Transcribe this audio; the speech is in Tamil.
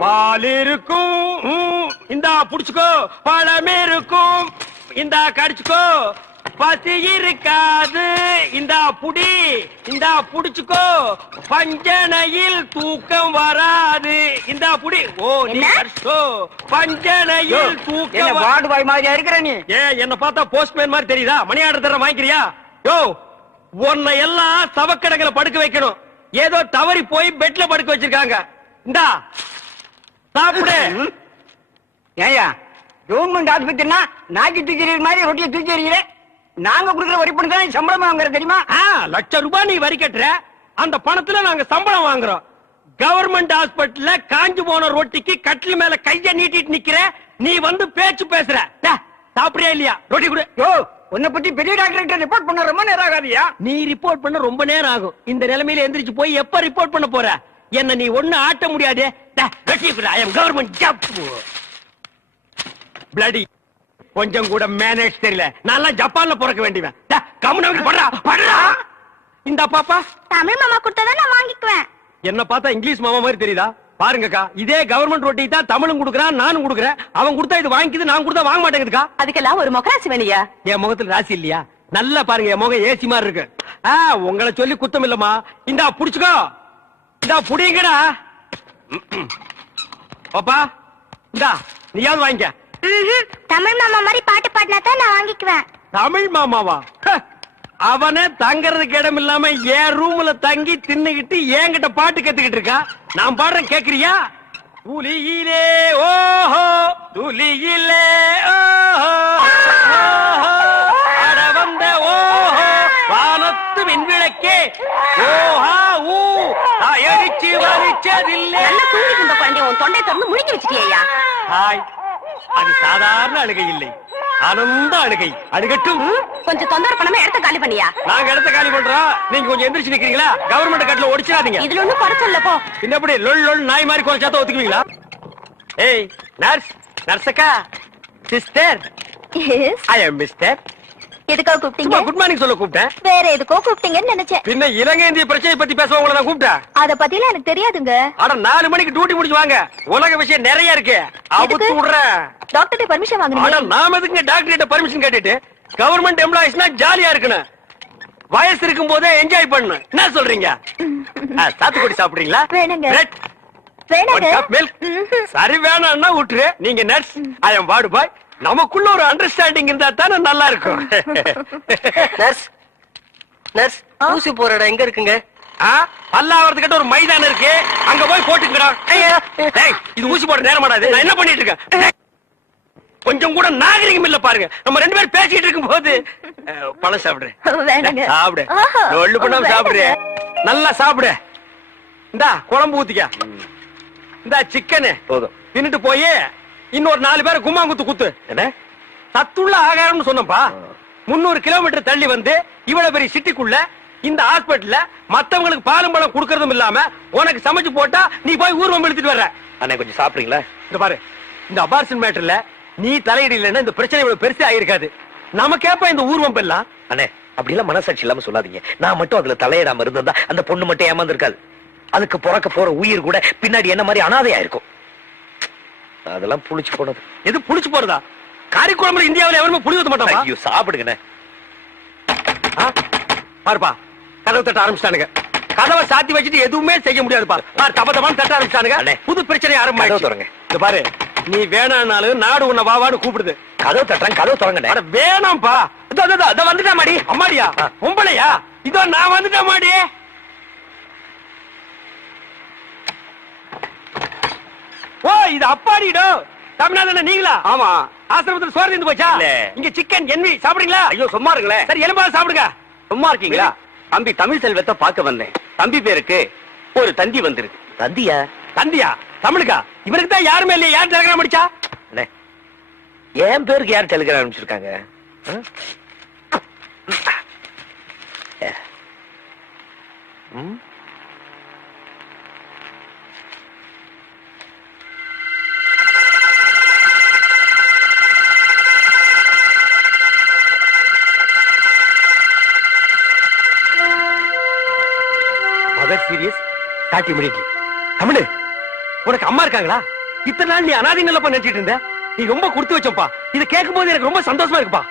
பால் இருக்கும் இந்தா புடிச்சுக்கோ. பழம் இருக்கும். இந்தா கடிச்சுக்கோ. பசி இருக்காது. இந்தா புடி. இந்தா புடிச்சுக்கோ. பஞ்சனையில் தூக்கம் வராது. இந்தா புடி. ஓ நீ பஞ்சனையில் தூக்கம் வார்டு பாய் மாதிரியா இருக்கிற நீ? ஏ என்ன பார்த்தா போஸ்ட்மேன் மாதிரி தெரியுதா? மணி ஆர்டர் தர வாங்கிக்கிறியா? யோ உன்னை எல்லாம் சவக்கடங்களை படுக்க வைக்கணும். ஏதோ தவறி போய் பெட்ல படுக்க வச்சிருக்காங்க. இந்தா சாப்பிடு. ஏயா கவர்மெண்ட் ஆஸ்பத்திரினா நாக்கி தூக்கி மாதிரி ரொட்டியை தூக்கி எறிகிற நாங்க கொடுக்குற வரி பணம் தான் சம்பளம் வாங்குற தெரியுமா? ஆ, லட்ச ரூபாய் நீ வரி கட்டுற. அந்த பணத்துல நாங்க சம்பளம் வாங்குறோம். கவர்மெண்ட் ஹாஸ்பிட்டல்ல காஞ்சு போன ரொட்டிக்கு கட்டில் மேல கைய நீட்டிட்டு நிக்கிற. நீ வந்து பேச்சு பேசுற. சாப்பிடுறியா இல்லையா? ரொட்டி கொடு. யோ உன்னை பத்தி பெரிய டாக்டர் ரிப்போர்ட் பண்ண ரொம்ப நேரம் ஆகாதியா? நீ ரிப்போர்ட் பண்ண ரொம்ப நேரம் ஆகும். இந்த நிலைமையில எந்திரிச்சு போய் எப்ப ரிப்போர்ட் பண்ண போற? என்ன நீ ஒண்ணு ஆட்ட முடியாது? பிளடி கொஞ்சம் கூட மேனேஜ் தெரியல. நான் ஜப்பான்ல பிறக்க வேண்டியவன். டே, கம்முனு வந்து படுறா படுறா இந்த பாப்பா. தமிழ் மாமா கொடுத்தா நான் வாங்கிக்குவேன். என்ன பார்த்தா இங்கிலீஷ் மாமா மாதிரி தெரியுதா? பாருங்கக்கா. இதே கவர்மெண்ட் ரொட்டி தான் தமிழும் கொடுக்குறான் நானும் கொடுக்குறேன். அவன் கொடுத்தா இது வாங்கிக்குது நான் கொடுத்தா வாங்க மாட்டேங்குதுக்கா. அதுக்கெல்லாம் ஒரு மொக்கராசி வேலையா என் முகத்துல ராசி இல்லையா? நல்லா பாருங்க என் முகம் ஏசி மாதிரி இருக்கு. உங்களை சொல்லி குத்தம் இல்லம்மா. இந்தா புடிச்சுக்கோ. இந்தா புடிங்கடா. பாப்பா இந்தா நீயாவது வாங்கிக்க. தமிழ் மாமா மாதிரி பாட்டு பாடினா தான் நான் வாங்கிக்குவேன். தமிழ் மாமாவா? அவனே தங்கறதுக்கு இடம் இல்லாம என் ரூம்ல தங்கி தின்னுகிட்டு என்கிட்ட பாட்டு கத்துக்கிட்டு இருக்கா? நான் பாடுறேன் கேக்குறியா? துளியிலே ஓஹோ துளியிலே ஓஹோ அட வந்த ஓஹோ வானத்து விண்விளக்கே ஓஹா வலிச்சதில்லை. நல்லா இருந்த குழந்தை உன் தொண்டை திறந்து முழுங்கி வச்சுட்டியா ஹாய். அது சாதாரண அழுகை இல்லை. ஆனந்த அழுகை. அழுகட்டும். கொஞ்சம் தொந்தரவு பண்ணாம இடத்த காலி பண்ணியா? நாங்க இடத்த காலி பண்றோம். நீங்க கொஞ்சம் எந்திரிச்சு நிக்கிறீங்களா? கவர்மெண்ட் கட்டில ஒடிச்சிடாதீங்க. இதுல ஒண்ணும் குறைச்சல போ. இந்த எப்படி லொல் லொல் நாய் மாதிரி குறைச்சாத்த ஒத்துக்குவீங்களா? ஏய் நர்ஸ் நர்ஸக்கா சிஸ்டர் ஐ அம் மிஸ்டர் எதுக்காக கூப்பிட்டீங்க? குட் மார்னிங் சொல்ல கூப்பிட்டேன். வேற எதுக்கோ கூப்பிட்டீங்கன்னு நினைச்சேன். பின்ன இலங்கை இந்திய பிரச்சனை பத்தி பேச உங்களை நான் கூப்பிட்டேன். அத பத்திலாம் எனக்கு தெரியாதுங்க. ஆனா நாலு மணிக்கு டியூட்டி முடிச்சு வாங்க. உலக விஷயம் நிறைய இருக்கு. எதுக்கு? விடுறேன். டாக்டர்கிட்ட பர்மிஷன் ஆனா வாங்குனீங்க நாம எதுக்குங்க டாக்டர் கிட்ட பர்மிஷன் கேட்டுட்டு? கவர்மெண்ட் எம்ப்ளாயிஸ்னா ஜாலியா இருக்கணும். வயசு இருக்கும் போதே என்ஜாய் பண்ணணும். என்ன சொல்றீங்க? சாத்துக்குடி சாப்பிடுறீங்களா? வேணுங்க. வேணாங்க. சரி வேணாம்னா விட்டுரு நீங்க nurse I am ward boy நமக்குள்ள ஒரு அண்டர்ஸ்டாண்டிங் இருந்தா தானே நல்லா இருக்கும். நர்ஸ் நர்ஸ் ஊசி போற இடம் எங்க இருக்குங்க? ஆ, பல்லாவரத்துக்கிட்ட ஒரு மைதானம் இருக்கு. அங்க போய் போட்டுக்கிறோம். இது ஊசி போட நேரமாடா இது நான் என்ன பண்ணிட்டு இருக்கேன்? கொஞ்சம் கூட நாகரிகம் இல்ல பாருங்க. நம்ம ரெண்டு பேரும் பேசிட்டு இருக்கும் போது பழம் சாப்பிடு. சாப்பிடு. ஒண்ணு பண்ணாம சாப்பிடு நல்லா சாப்பிடு. இந்தா குழம்பு ஊத்திக்க. இந்தா சிக்கனு போதும். தின்னுட்டு போய் இன்னொரு நாலு பேரை கும்மாங்குத்து குத்து. என்ன? சத்துள்ள ஆகாரம்னு சொன்னப்பா முன்னூறு கிலோமீட்டர் தள்ளி வந்து இவ்வளவு பெரிய சிட்டிக்குள்ள இந்த ஹாஸ்பிடல்ல மத்தவங்களுக்கு பாலும் பழம் குடுக்கறதும் இல்லாம உனக்கு சமைச்சு போட்டா நீ போய் ஊர்வம் எடுத்துட்டு வர்ற. அண்ணே கொஞ்சம் சாப்பிடுறீங்களா? இந்த பாரு இந்த அபார்ஷன் மேட்டர்ல நீ தலையிட இல்லைன்னா இந்த பிரச்சனை இவ்வளவு பெருசா ஆயிருக்காது. நமக்கேப்ப இந்த ஊர்வம் எல்லாம். அண்ணே அப்படி எல்லாம் மனசாட்சி இல்லாம சொல்லாதீங்க. நான் மட்டும் அதுல தலையிடாம இருந்திருந்தா அந்த பொண்ணு மட்டும் ஏமாந்துருக்காது. அதுக்கு பிறக்க போற உயிர் கூட பின்னாடி என்ன மாதிரி அனாதையா இருக்கும். அதெல்லாம் புளிச்சு போனது. எது புடிச்சு போறதா? காரிக்குழம்புல இந்தியாவுல எவருமே புளி ஊத்த மாட்டான் ஐயோ சாப்பிடுங்கண்ணே. பாருப்பா கதவு தட்ட ஆரம்பிச்சிட்டானுங்க. கதவை சாத்தி வச்சுட்டு எதுவுமே செய்ய முடியாதுப்பா. பாரு தப்ப தப்பான்னு தட்ட ஆரம்பிச்சிட்டானுங்க. அண்ணே. புது பிரச்சனை ஆரம்பிச்சு திறங்க. இந்த பாரு நீ வேணானாலும் நாடு உன்னை வாவான்னு கூப்பிடுது. கதவு தட்டுறேன் கதவு திறங்கண்ணே. அட வேணாம்ப்பா. இதோ இதோ, இதோ, இதோ வந்துட்டேன் மாடி. அம்மாடியா? ஆ. உம்பளையா? இதோ நான் வந்துட்டேன் மாடி. ஓ இது அப்பாடிடோ தமிழ்நாடு நீங்களா? ஆமா. ஆசிரமத்துல சோறு இருந்து போச்சா. இங்க சிக்கன் என்வி சாப்பிடுறீங்களா? ஐயோ சும்மா இருங்களேன். சரி எலும்பால சாப்பிடுங்க. சும்மா இருக்கீங்களா? தம்பி தமிழ் செல்வத்தை பார்க்க வந்தேன். தம்பி பேருக்கு ஒரு தந்தி வந்திருக்கு. தந்தியா? தந்தியா? தமிழுக்கா? இவனுக்கு தான் யாருமே இல்லையா. யார் டெலகிராம் அடிச்சா? என் பேருக்கு யார் டெலிகிராம் அனுப்பிச்சிருக்காங்க? ம்? சீரியஸ் ஸ்டார்ட் இமிடியட்லி தமிழ் உனக்கு அம்மா இருக்காங்களா? இத்தனை நாள் நீ அனாதைங்களப்பா நினைச்சிட்டு இருந்த? நீ ரொம்ப கொடுத்து வச்சப்பா இதை கேட்கும் போது எனக்கு ரொம்ப சந்தோஷமா இருக்குப்பா.